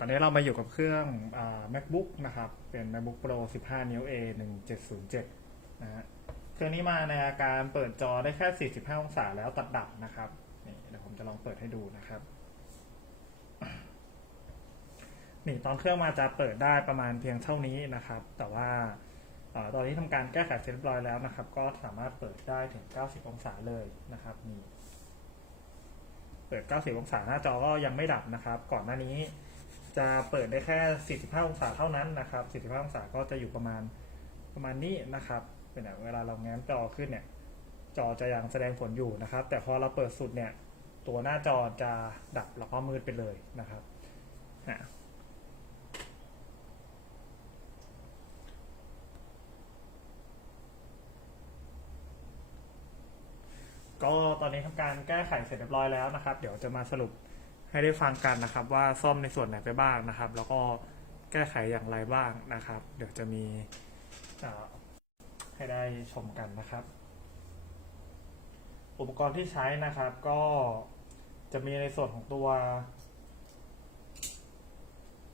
ตอนนี้เรามาอยู่กับเครื่องอ macbook นะครับ เป็น macbook pro 15 นิ้ว a 1707นะฮะเครื่องนี้มาในอาการเปิดจอได้แค่ 45 องศาแล้วตัดดับนะครับนี่เดี๋ยวผมจะลองเปิดให้ดูนะครับนี่ตอนเครื่องมาจะเปิดได้ประมาณเพียงเท่านี้นะครับ แต่ว่าตอนนี้ทำการแก้ไขเสร็จเรียบร้อยแล้วนะครับ ก็สามารถเปิดได้ถึง 90 องศาเลยนะครับนี่เปิด 90 องศาหน้าจอก็ยังไม่ดับนะครับ ก่อนหน้านี้ จะเปิดได้แค่ 45 องศาเท่านั้นนะครับ 45 องศาก็จะอยู่ประมาณประมาณนี้นะครับเป็นเวลาเราแง้มจอขึ้นเนี่ย จอจะยังแสดงผลอยู่นะครับ แต่พอเราเปิดสุดเนี่ย ตัวหน้าจอจะดับแล้วก็มืดไปเลยนะครับก็ตอนนี้ทำการแก้ไขเสร็จเรียบร้อยแล้วนะครับ เดี๋ยวจะมาสรุป ให้ได้ฟังกันนะครับ ว่าซ่อมในส่วนไหนไปบ้างนะครับ แล้วก็แก้ไขอย่างไรบ้างนะครับ เดี๋ยวจะมีให้ได้ชมกันนะครับ อุปกรณ์ที่ใช้นะครับ ก็จะมีในส่วนของตัว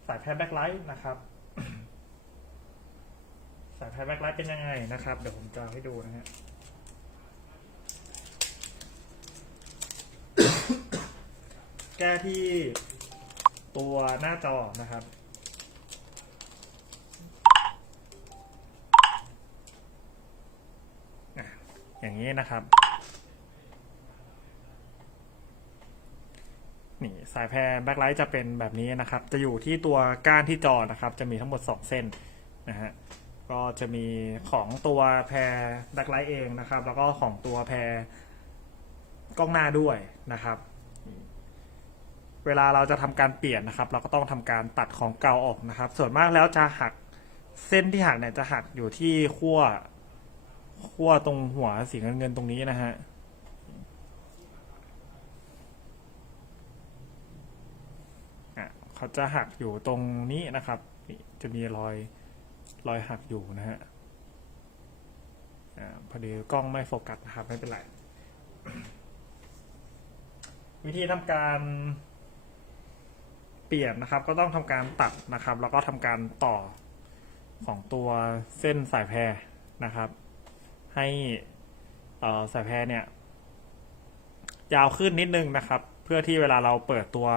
สายแพดแบ็คไลท์นะครับสายแพดแบ็คไลท์เป็นยังไงนะครับ เดี๋ยวผมจะให้ดูนะฮะ แก้ที่ตัวหน้าจอนะครับ อย่างนี้นะครับ นี่สายแพรแบ็คไลท์จะเป็นแบบนี้นะครับ จะอยู่ที่ตัวก้านที่จอนะครับ จะมีทั้งหมด 2 เส้นนะฮะก็จะมีของตัวแพรแบ็คไลท์เองนะครับ แล้วก็ของตัวแพรกล้องหน้าด้วยนะครับ เวลาเราจะทำการเปลี่ยนนะครับ เราก็ต้องทำการตัดของเก่าออกนะครับ ส่วนมากแล้วจะหักเส้นที่หักเนี่ยจะหักอยู่ที่ขั้วขั้วตรงหัวสีเงินเงินตรงนี้นะฮะอะเขาจะหักอยู่ตรงนี้นะครับจะมีรอยรอยหักอยู่นะฮะอ่าพอดีกล้องไม่โฟกัสนะครับไม่เป็นไร วิธีทำการ เปลี่ยนนะครับ ก็ต้องทำการตัดนะครับ แล้วก็ทำการต่อของตัวเส้นสายแพรนะครับ ให้สายแพรเนี่ย ยาวขึ้นนิดนึงนะครับ เพื่อที่เวลาเราเปิดตัว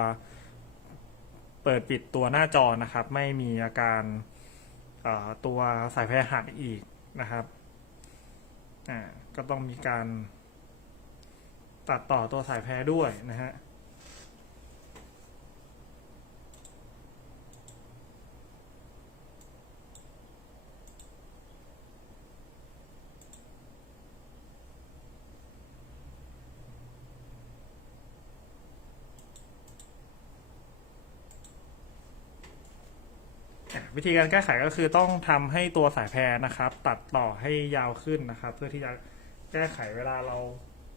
เปิดปิดตัวหน้าจอนะครับ ไม่มีอาการตัวสายแพรหักอีกนะครับก็ต้องมีการตัดต่อตัวสายแพรด้วยนะฮะ วิธีการแก้ไขก็คือต้องทำให้ตัวสายแพรนะครับ ตัดต่อให้ยาวขึ้นนะครับ เพื่อที่จะแก้ไขเวลาเรา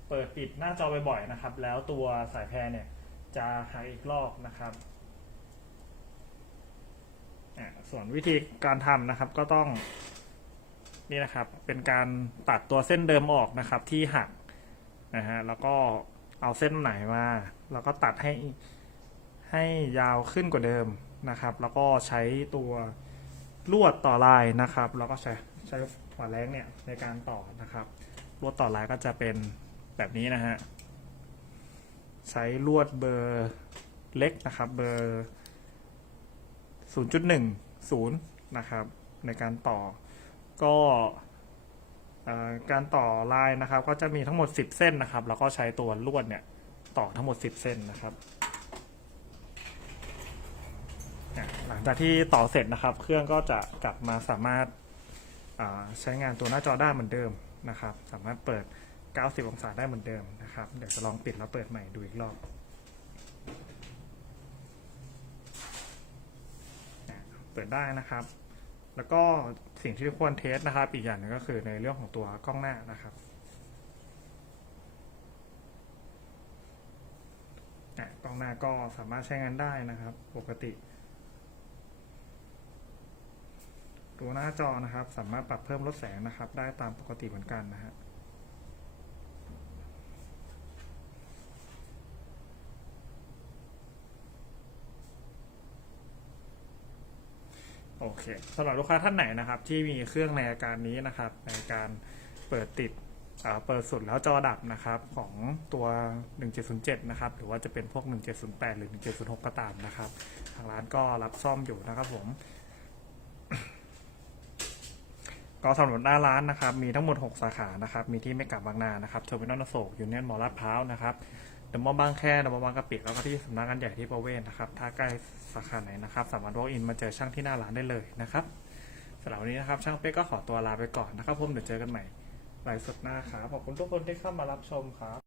เปิดปิดหน้าจอบ่อยๆนะครับ แล้วตัวสายแพรเนี่ยจะหายอีกรอบนะครับส่วนวิธีการทำนะครับก็ต้องนี่นะครับ เป็นการตัดตัวเส้นเดิมออกนะครับ ที่หักนะฮะแล้วก็เอาเส้นไหนมา แล้วก็ตัดให้ให้ยาวขึ้นกว่าเดิม นะครับ แล้วก็ใช้ตัวลวดต่อลายนะครับ แล้วก็ใช้ใช้หัวแรงเนี่ยในการต่อนะครับ ลวดต่อลายก็จะเป็นแบบนี้นะฮะ ใช้ลวดเบอร์เล็กนะครับ เบอร์ 0.10 นะครับ ในการต่อ ก็การต่อลายนะครับ ก็จะมีทั้งหมด 10 เส้นนะครับ แล้วก็ใช้ตัวลวดเนี่ยต่อทั้งหมด 10 เส้นนะครับ อะหลั งจากที่ต่อเสร็จนะครับ เครื่องก็จะกลับมาสามารถาใช้งานตัวหน้าจอได้เหมือนเดิมนะครับ สามารถเปิด 90 องศาได้เหมือนเดิมนะครับ เดี๋ยวจะลองปิดแล้วเปิดใหม่ดูอีกรอบเปิดได้นะครับ แล้วก็สิ่งที่ควรเทสนะครับ อีกอย่างหนึงก็คือในเรื่องของตัวกล้องหน้านะครับกล้องหน้าก็สามารถใช้งานได้นะครับ ปกติ ตัวหน้าจอนะครับ สามารถปรับเพิ่มลดแสงนะครับ ได้ตามปกติเหมือนกันนะฮะโอเคสำหรับลูกค้าท่านไหนนะครับ ที่มีเครื่องในอาการนี้นะครับ ในการเปิดติดเปิดสุดแล้วจอดับนะครับของตัว 1707 นะครับ หรือว่าจะเป็นพวก 1708 หรือ 1706 ก็ตามนะครับ ทางร้านก็รับซ่อมอยู่นะครับผม ก็สำหรับหน้าร้านนะครับ มีทั้งหมด 6 สาขานะครับ มีที่ไม่กลับบางนานะครับเทอร์มินอลโศกยูเนียนมอลลาดพร้าวนะครับเดมอบางแคเดมอบางกะปิแล้วก็ที่สำนักงานใหญ่ที่ประเวศนะครับ ถ้าใกล้สาขาไหนนะครับ สามารถ walk in มาเจอช่างที่หน้าร้านได้เลยนะครับสำหรับวันนี้นะครับ ช่างเป๊กก็ขอตัวลาไปก่อนนะครับผมเดี๋ยวเจอกันใหม่ไลฟ์สดหน้าครับขอบคุณทุกคนที่เข้ามารับชมครับ